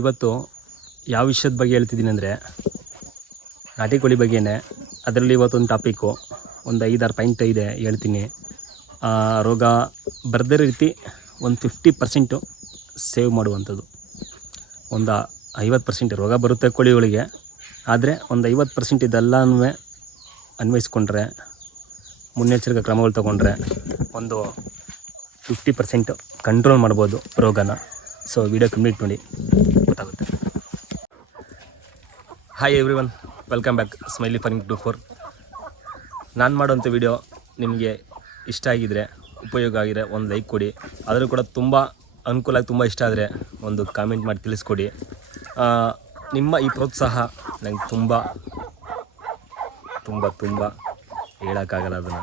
ಇವತ್ತು ಯಾವ ವಿಷಯದ ಬಗ್ಗೆ ಹೇಳ್ತಿದ್ದೀನಿ ಅಂದರೆ ನಾಟಿ ಕೋಳಿ ಬಗ್ಗೆನೇ. ಅದರಲ್ಲಿ ಇವತ್ತೊಂದು ಟಾಪಿಕ್ಕು ಒಂದು ಐದಾರು ಪಾಯಿಂಟ್ ಇದೆ ಹೇಳ್ತೀನಿ. ರೋಗ ಬರ್ದಿರೋ ರೀತಿ ಒಂದು ಫಿಫ್ಟಿ ಪರ್ಸೆಂಟು ಸೇವ್ ಮಾಡುವಂಥದ್ದು. ಒಂದು ಐವತ್ತು ಪರ್ಸೆಂಟ್ ರೋಗ ಬರುತ್ತೆ ಕೋಳಿಗಳಿಗೆ. ಆದರೆ ಒಂದು ಐವತ್ತು ಪರ್ಸೆಂಟ್ ಇದೆಲ್ಲನೂ ಅನ್ವಯಿಸ್ಕೊಂಡ್ರೆ, ಮುನ್ನೆಚ್ಚರಿಕೆ ಕ್ರಮಗಳು ತಗೊಂಡ್ರೆ ಒಂದು ಫಿಫ್ಟಿ ಪರ್ಸೆಂಟ್ ಕಂಟ್ರೋಲ್ ಮಾಡ್ಬೋದು ರೋಗನ. ಸೊ ವಿಡಿಯೋ ಕಂಪ್ಲೀಟ್ ಮಾಡಿ ಗೊತ್ತಾಗುತ್ತೆ. Hi everyone welcome back smiley farming two four ನಾನು ಮಾಡೋಂಥ ವಿಡಿಯೋ ನಿಮಗೆ ಇಷ್ಟ ಆಗಿದರೆ, ಉಪಯೋಗ ಆಗಿದ್ರೆ ಒಂದು ಲೈಕ್ ಕೊಡಿ. ಆದರೂ ಕೂಡ ತುಂಬ ಅನುಕೂಲ ತುಂಬ ಇಷ್ಟ ಆದರೆ ಒಂದು ಕಾಮೆಂಟ್ ಮಾಡಿ ತಿಳಿಸ್ಕೊಡಿ. ನಿಮ್ಮ ಈ ಪ್ರೋತ್ಸಾಹ ನಂಗೆ ತುಂಬ ತುಂಬ ತುಂಬ ಹೇಳೋಕ್ಕಾಗಲ್ಲ ಅದನ್ನು.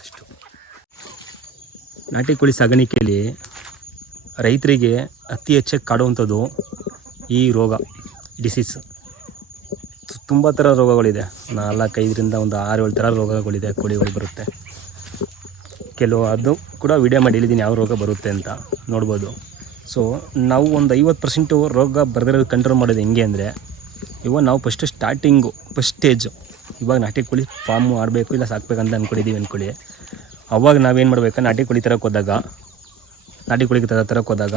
ಅಷ್ಟು. ನಾಟಿ ಕೋಳಿ ಸಾಗಾಣಿಕೆಯಲ್ಲಿ ರೈತರಿಗೆ ಅತಿ ಹೆಚ್ಚಾಗಿ ಕಾಡುವಂಥದ್ದು ಈ ರೋಗ ಡಿಸೀಸ್ ತುಂಬ ಥರ ರೋಗಗಳಿದೆ. ನಾಲ್ಕೈದರಿಂದ ಒಂದು ಆರು ಏಳು ಥರ ರೋಗಗಳಿದೆ, ಕೋಳಿಗಳು ಬರುತ್ತೆ. ಕೆಲವು ಅದು ಕೂಡ ವಿಡಿಯೋ ಮಾಡಿ ಹೇಳಿದ್ದೀನಿ ಯಾವ ರೋಗ ಬರುತ್ತೆ ಅಂತ. ನೋಡ್ಬೋದು. ಸೊ ನಾವು ಒಂದು ಐವತ್ತು ಪರ್ಸೆಂಟು ರೋಗ ಬರೆದಿರೋದು ಕಂಟ್ರೋಲ್ ಮಾಡೋದು ಹೆಂಗೆ ಅಂದರೆ, ಇವಾಗ ನಾವು ಫಸ್ಟು ಸ್ಟಾರ್ಟಿಂಗು ಫಸ್ಟ್ ಸ್ಟೇಜು ಇವಾಗ ನಾಟಿ ಕೋಳಿ ಫಾರ್ಮ್ ಆಡಬೇಕು ಇಲ್ಲ ಸಾಕ್ಬೇಕಂತ ಅಂದ್ಕೊಂಡಿದ್ದೀವಿ ಅಂದ್ಕೊಳ್ಳಿ ಅವಾಗ ನಾವೇನು ಮಾಡಬೇಕು, ನಾಟಿ ಕೋಳಿ ತರಕ್ಕೆ ಹೋದಾಗ, ನಾಟಿ ಕೋಳಿಗೆ ತರ ತರಕ್ಕೆ ಹೋದಾಗ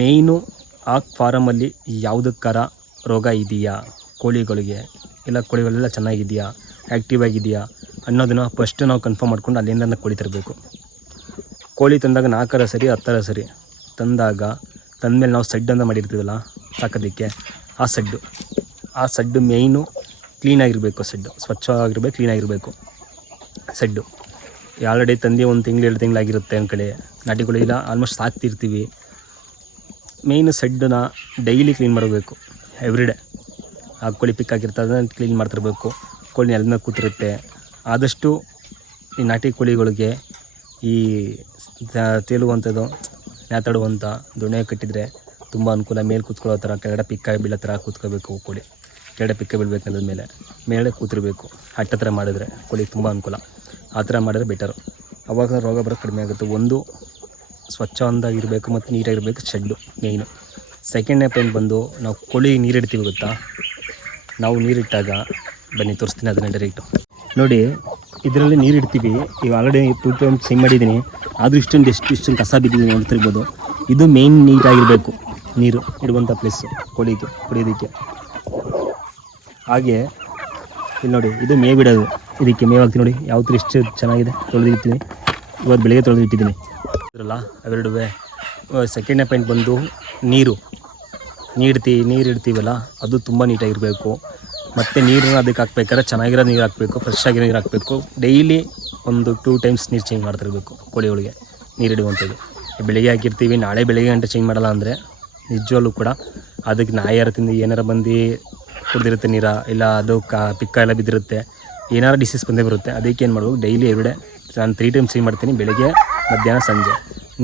ಮೇಯ್ನು ಆ ಫಾರಮಲ್ಲಿ ಯಾವುದಕ್ಕಾರ ರೋಗ ಇದೆಯಾ? ಕೋಳಿಗಳಿಗೆ ಇಲ್ಲ, ಕೋಳಿಗಳೆಲ್ಲ ಚೆನ್ನಾಗಿದೆಯಾ? ಆ್ಯಕ್ಟಿವ್ ಆಗಿದೆಯಾ? ಅನ್ನೋದನ್ನು ಫಸ್ಟ್ ನಾವು ಕನ್ಫರ್ಮ್ ಮಾಡ್ಕೊಂಡು ಅಲ್ಲಿಂದ ಕೋಳಿ ತರಬೇಕು. ಕೋಳಿ ತಂದಾಗ ನಾಲ್ಕರ ಸರಿ, ಹತ್ತರ ಸರಿ. ತಂದಾಗ, ತಂದಮೇಲೆ ನಾವು ಸಡ್ಡನ್ನು ಮಾಡಿರ್ತೀವಲ್ಲ, ಸಾಕೋದಕ್ಕೆ, ಆ ಸಡ್ಡು ಆ ಸಡ್ಡು ಮೇಯ್ನು ಕ್ಲೀನಾಗಿರಬೇಕು ಸಡ್ಡು ಸ್ವಚ್ಛವಾಗಿರ್ಬೇಕು ಕ್ಲೀನಾಗಿರಬೇಕು ಸಡ್ಡು ಆಲ್ರೆಡಿ ತಂದು ಒಂದು ತಿಂಗಳು, ಎರಡು ತಿಂಗಳಾಗಿರುತ್ತೆ ಅಂದ್ಕಡೆ ನಾಟಿ ಕೋಳಿ ಇಲ್ಲ ಆಲ್ಮೋಸ್ಟ್ ಸಾಕ್ತಿರ್ತೀವಿ. ಮೇಯ್ನು ಸೆಡ್ಡನ್ನ ಡೈಲಿ ಕ್ಲೀನ್ ಮಾಡಬೇಕು. ಎವ್ರಿಡೇ ಆ ಕೋಳಿ ಪಿಕ್ ಕ್ಲೀನ್ ಮಾಡ್ತಿರ್ಬೇಕು. ಕೋಳಿ ನೆಲದ ಮೇಲೆ ಕೂತಿರುತ್ತೆ. ಆದಷ್ಟು ಈ ನಾಟಿ ಕೋಳಿಗಳಿಗೆ ಈ ತೇಲುವಂಥದ್ದು, ನ್ಯಾತಾಡುವಂಥ ದೊಣ್ಣೆ ಕಟ್ಟಿದರೆ ತುಂಬ ಅನುಕೂಲ. ಮೇಲೆ ಕೂತ್ಕೊಳ್ಳೋ ಥರ, ಕೆಳಗಡೆ ಪಿಕ್ಕ ಬೀಳೋ ಥರ ಕೂತ್ಕೋಬೇಕು ಕೋಳಿ. ಕೆಳಗಡೆ ಪಿಕ್ಕ ಬೀಳಬೇಕು ಮೇಲೆ. ಮೇಲೆ ಕೂತಿರಬೇಕು. ಹಟ್ಟ ಥರ ಮಾಡಿದರೆ ಕೋಳಿ ತುಂಬ ಅನುಕೂಲ. ಆ ಥರ ಮಾಡಿದ್ರೆ ಬೆಟರು ಅವಾಗ ರೋಗ ಬರೋದು ಕಡಿಮೆ ಆಗುತ್ತೆ. ಒಂದು ಸ್ವಚ್ಛವಂದಾಗಿರಬೇಕು ಮತ್ತು ನೀಟಾಗಿರಬೇಕು ಶೆಡ್ಡು, ಮೇಯ್ನು. ಸೆಕೆಂಡ್ನೇ ಪಾಯಿಂಟ್ ಬಂದು, ನಾವು ಕೋಳಿ ನೀರಿಡ್ತೀವಿ ಗೊತ್ತಾ? ನಾವು ನೀರಿಟ್ಟಾಗ, ಬನ್ನಿ ತೋರಿಸ್ತೀನಿ ಅದನ್ನ ಡೈರೆಕ್ಟು ನೋಡಿ, ಇದರಲ್ಲಿ ನೀರಿಡ್ತೀವಿ. ಈಗ ಆಲ್ರೆಡಿ ಟೂ ಟೈಮ್ ಚೇಂಜ್ ಮಾಡಿದ್ದೀನಿ. ಆದರೂ ಇಷ್ಟೊಂದು ಎಷ್ಟು ಇಷ್ಟೊಂದು ಕಸ ಬಿದ್ದಿದೆ ನೋಡ್ತಿರ್ಬೋದು ಇದು ಮೇಯ್ನ್ ನೀಟಾಗಿರಬೇಕು ನೀರು ಇಡುವಂಥ ಪ್ಲೇಸು ಕೋಳಿಗೆ, ಕುಡಿಯೋದಕ್ಕೆ. ಹಾಗೆ, ಇಲ್ಲಿ ನೋಡಿ, ಇದು ಮೇವು ಬಿಡೋದು ಇದಕ್ಕೆ ಮೇವಾಗ್ತೀನಿ ನೋಡಿ ಯಾವ ಥರ ಎಷ್ಟು ಚೆನ್ನಾಗಿದೆ ತೊಳೆದಿರ್ತೀನಿ ಇವತ್ತು ಬೆಳಗ್ಗೆ ತೊಳೆದಿಟ್ಟಿದ್ದೀನಿ. ಇದ್ರಲ್ಲ ಸೆಕೆಂಡ್ ಸೆಕೆಂಡ್ನೇ ಪಾಯಿಂಟ್ ಬಂದು ನೀರು. ನೀಡ್ತೀವಿ ನೀರು ಇಡ್ತೀವಲ್ಲ ಅದು ತುಂಬ ನೀಟಾಗಿರಬೇಕು ಮತ್ತು ನೀರನ್ನ ಅದಕ್ಕೆ ಹಾಕ್ಬೇಕಾದ್ರೆ ಚೆನ್ನಾಗಿರೋ ನೀರು ಹಾಕಬೇಕು ಫ್ರೆಶ್ ಆಗಿರೋ ನೀರು ಹಾಕಬೇಕು. ಡೈಲಿ ಒಂದು ಟೂ ಟೈಮ್ಸ್ ನೀರು ಚೇಂಜ್ ಮಾಡ್ತಿರ್ಬೇಕು ಕೋಳಿಗಳಿಗೆ ನೀರು ಇಡುವಂಥದ್ದು ಬೆಳಿಗ್ಗೆ ಹಾಕಿರ್ತೀವಿ, ನಾಳೆ ಬೆಳಿಗ್ಗೆ ಗಂಟೆ ಚೇಂಜ್ ಮಾಡಲ್ಲ ಅಂದರೆ ನಿಜವಲ್ಲೂ ಕೂಡ ಅದಕ್ಕೆ ನಾಯಾರ ತಿಂದು ಏನಾರು ಬಂದು ಕುಡ್ದಿರುತ್ತೆ ನೀರ, ಇಲ್ಲ ಅದು ಕಾ, ಪಿಕ್ಕ ಎಲ್ಲ ಬಿದ್ದಿರುತ್ತೆ, ಏನಾರು ಡಿಸೀಸ್ ಬಂದೇ ಬರುತ್ತೆ, ಅದಕ್ಕೆ ಏನು ಮಾಡಬೇಕು? ಡೈಲಿ ಎವ್ರಿಡೇ ನಾನು ತ್ರೀ ಟೈಮ್ಸ್ ಚೇಂಜ್ ಮಾಡ್ತೀನಿ, ಬೆಳಿಗ್ಗೆ ಮಧ್ಯಾಹ್ನ, ಸಂಜೆ.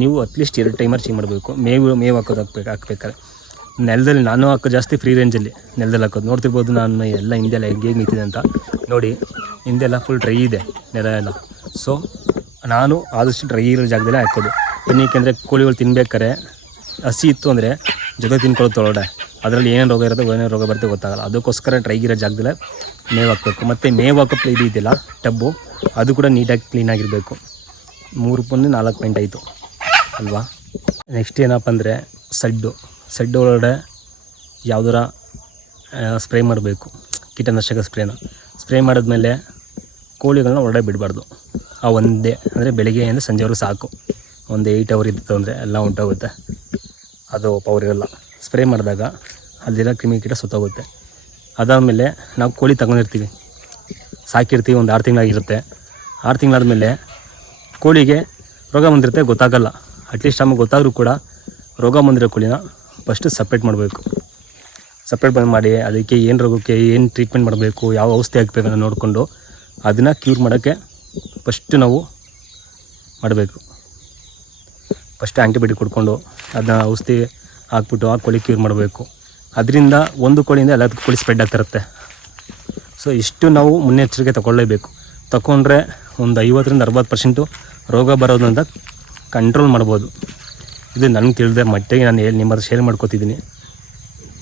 ನೀವು ಅಟ್ಲೀಸ್ಟ್ ಎರಡು ಟೈಮರ್ ಚೇಂಜ್ ಮಾಡಬೇಕು. ಮೇವು ಮೇವು ಹಾಕೋದು ಹಾಕ್ಬೇಕು, ಹಾಕ್ಬೇಕಾದ್ರೆ. ನೆಲದಲ್ಲಿ ನಾನು ಹಾಕೋ ಜಾಸ್ತಿ ಫ್ರೀ ರೇಂಜಲ್ಲಿ ನೆಲದಲ್ಲಿ ಹಾಕೋದು. ನೋಡ್ತಿರ್ಬೋದು ನಾನು ಎಲ್ಲ ಹಿಂದೆಲ್ಲ ಹೆಂಗೆ ನಿಂತಿದೆ ಅಂತ. ನೋಡಿ ಹಿಂದೆಲ್ಲ ಫುಲ್ ಡ್ರೈ ಇದೆ ನೆಲ ಎಲ್ಲ. ಸೊ ನಾನು ಆದಷ್ಟು ಡ್ರೈ ಇರೋ ಜಾಗದಲ್ಲೇ ಹಾಕೋದು. ಏನಕ್ಕೆ ಕೋಳಿಗಳು ತಿನ್ಬೇಕಾರೆ ಹಸಿ ಇತ್ತು ಅಂದರೆ ಜೊತೆ ತಿನ್ಕೊಳ್ಳೋದು ತೊಳೋಡೆ ಅದರಲ್ಲಿ ಏನೇನು ರೋಗ ಇರುತ್ತೆ, ಏನೇನು ರೋಗ ಬರುತ್ತೆ ಗೊತ್ತಾಗಲ್ಲ. ಅದಕ್ಕೋಸ್ಕರ ಡ್ರೈ ಇರೋ ಜಾಗದಲ್ಲೇ ಮೇವು ಹಾಕಬೇಕು. ಮತ್ತು ಮೇವು ಹಾಕೋ ಇದು ಇದೆಯಲ್ಲ, ಟಬ್ಬು. ಅದು ಕೂಡ ನೀಟಾಗಿ ಕ್ಲೀನಾಗಿರಬೇಕು ಮೂರು ಪೊನ್ನೆ ನಾಲ್ಕು ಪಾಯಿಂಟ್ ಆಯಿತು ಅಲ್ವಾ? ನೆಕ್ಸ್ಟ್ ಏನಪ್ಪ ಅಂದರೆ ಸಡ್ಡು. ಸಡ್ಡು ಒಳಗಡೆ ಯಾವ್ದಾರ ಸ್ಪ್ರೇ ಮಾಡಬೇಕು. ಕೀಟನಾಶಕ ಸ್ಪ್ರೇನ ಸ್ಪ್ರೇ ಮಾಡಿದ್ಮೇಲೆ ಕೋಳಿಗಳನ್ನ ಒಳಗಡೆ ಬಿಡಬಾರ್ದು. ಆ ಒಂದೇ, ಅಂದರೆ ಬೆಳಿಗ್ಗೆಯಿಂದ ಸಂಜೆವರೆಗೂ ಸಾಕು. ಒಂದು ಏಯ್ಟ್ ಅವರ್ ಇತ್ತು ಅಂದರೆ ಎಲ್ಲ ಹೊಂಟೋಗುತ್ತೆ ಅದು ಪವರ್ ಇರಲ್ಲ. ಸ್ಪ್ರೇ ಮಾಡಿದಾಗ ಅದರಿಂದ ಕ್ರಿಮಿ ಕೀಟ ಸುತ್ತೋಗುತ್ತೆ. ಅದಾದಮೇಲೆ ನಾವು ಕೋಳಿ ತಗೊಂಡಿರ್ತೀವಿ. ಸಾಕಿರ್ತೀವಿ, ಒಂದು ಆರು ತಿಂಗಳಾಗಿರುತ್ತೆ. ಆರು ತಿಂಗಳಾದಮೇಲೆ ಕೋಳಿಗೆ ರೋಗ ಬಂದಿರುತ್ತೆ, ಗೊತ್ತಾಗಲ್ಲ. ಅಟ್ಲೀಸ್ಟ್ ನಮಗೆ ಗೊತ್ತಾದರೂ ಕೂಡ ರೋಗ ಬಂದಿರೋ ಕೋಳಿನ ಫಸ್ಟು ಸಪ್ರೇಟ್ ಮಾಡಬೇಕು. ಸಪ್ರೇಟ್ ಬಂದು ಮಾಡಿ ಅದಕ್ಕೆ ಏನು ರೋಗಕ್ಕೆ ಏನು ಟ್ರೀಟ್ಮೆಂಟ್ ಮಾಡಬೇಕು, ಯಾವ ಔಷಧಿ ಹಾಕಬೇಕು ಅನ್ನೋ ನೋಡಿಕೊಂಡು ಅದನ್ನು ಕ್ಯೂರ್ ಮಾಡೋಕ್ಕೆ ಫಸ್ಟ್ ನಾವು ಮಾಡಬೇಕು. ಫಸ್ಟ್ ಆ್ಯಂಟಿಬಯೋಟಿಕ್ ಕೊಡ್ಕೊಂಡು ಅದನ್ನ ಔಷಧಿ ಹಾಕ್ಬಿಟ್ಟು ಆ ಕೋಳಿ ಕ್ಯೂರ್ ಮಾಡಬೇಕು. ಅದರಿಂದ ಒಂದು ಕೋಳಿಯಿಂದ ಎಲ್ಲದಕ್ಕೂ ಕೋಳಿ ಸ್ಪ್ರೆಡ್ ಆಗ್ತಿರುತ್ತೆ ಸೊ ಇಷ್ಟು ನಾವು ಮುನ್ನೆಚ್ಚರಿಕೆ ತಗೊಳ್ಳೇಬೇಕು. ತಗೊಂಡ್ರೆ ಒಂದು ಐವತ್ತರಿಂದ ಅರವತ್ತು ಪರ್ಸೆಂಟು ರೋಗ ಬರೋದಂತ ಕಂಟ್ರೋಲ್ ಮಾಡ್ಬೋದು. ಇದು ನನಗೆ ತಿಳಿದ ಮಟ್ಟಿಗೆ ನಾನು ಹೇಳಿ ನಿಮ್ಮ share ಮಾಡ್ಕೋತಿದ್ದೀನಿ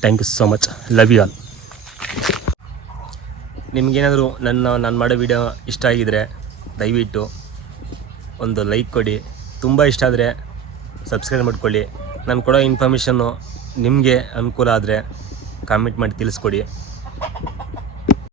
thank you so much love you all ನಿಮಗೇನಾದರೂ ನನ್ನ, ನಾನು ಮಾಡೋ ವಿಡಿಯೋ ಇಷ್ಟ ಆಗಿದರೆ ದಯವಿಟ್ಟು ಒಂದು ಲೈಕ್ ಕೊಡಿ. ತುಂಬ ಇಷ್ಟ ಆದರೆ ಸಬ್ಸ್ಕ್ರೈಬ್ ಮಾಡ್ಕೊಳ್ಳಿ. ನಾನು ಕೊಡೋ ಇನ್ಫಾರ್ಮೇಷನ್ನು ನಿಮಗೆ ಅನುಕೂಲ ಆದರೆ ಕಾಮೆಂಟ್ ಮಾಡಿ ತಿಳಿಸ್ಕೊಡಿ.